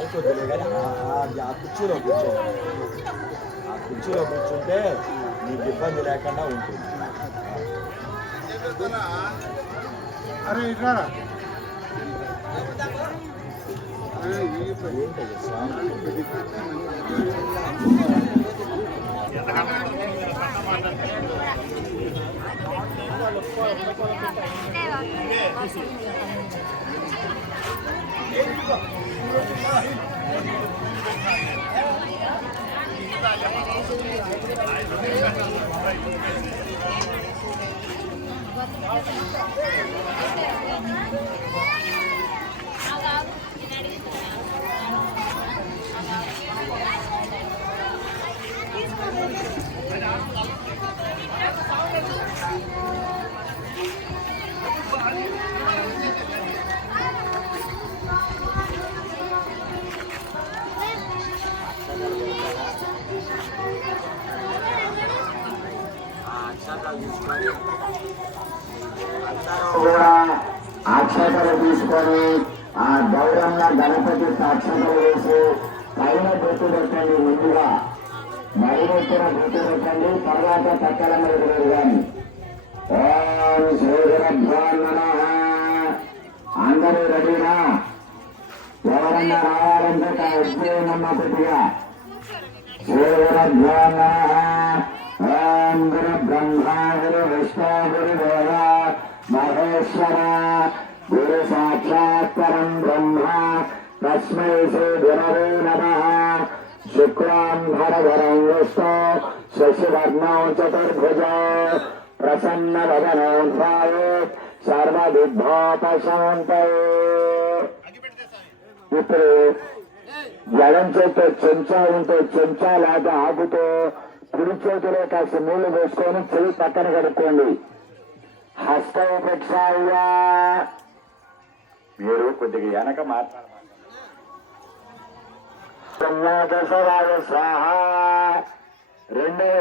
అయిపోతుంది కానీ ఆ కుర్చీలో కూర్చో, ఆ కుర్చీలో కూర్చుంటే నీకు ఇబ్బంది లేకుండా ఉంటుంది. అరే ఇట్లా ఏంటది స్వామి కూడా అక్షతలు తీసుకొని ఆ గౌరవంగా గణపతి అక్షతలు వేసి పైన గుర్తు పెట్టండి. ముందుగా బయటెత్తిన గుర్తు పెట్టండి, తర్వాత పక్కన మీరు కానీ. ఓం శ్రీగురభ్యోన్మన. అందరూ రెడీనా? ఎవరన్నా రావాలంటే ఎప్పుడేనమ్మ కొద్దిగా. శ్రీగురభ్యోన్మన. ఓం గురు బ్రహ్మ గురు విష్ణు గురు దేవ మహేశ్వర గురు సాక్షాత్ పరం బ్రహ్మ తస్మై శ్రీ గురవే నమః. శుక్లాంబరధరం విష్ణు శశివర్ణం చతుర్భుజో ప్రసన్నవదనో ధ్యాయేత్ సర్వవిఘ్నోపశాంతయే. ఇప్పుడు ఎడం చేతితో చెంచా ఉంటే చెంచా లేక ఆకుతో కుడి చేతిలో కాస్త నీళ్లు వేసుకొని చెయ్యి పక్కన కడుక్కోండి. హస్తం ప్రక్షాళ్య. మీరు కొద్దిగా వెనక మాట్లాడాలి. స్వాహ. రెండవ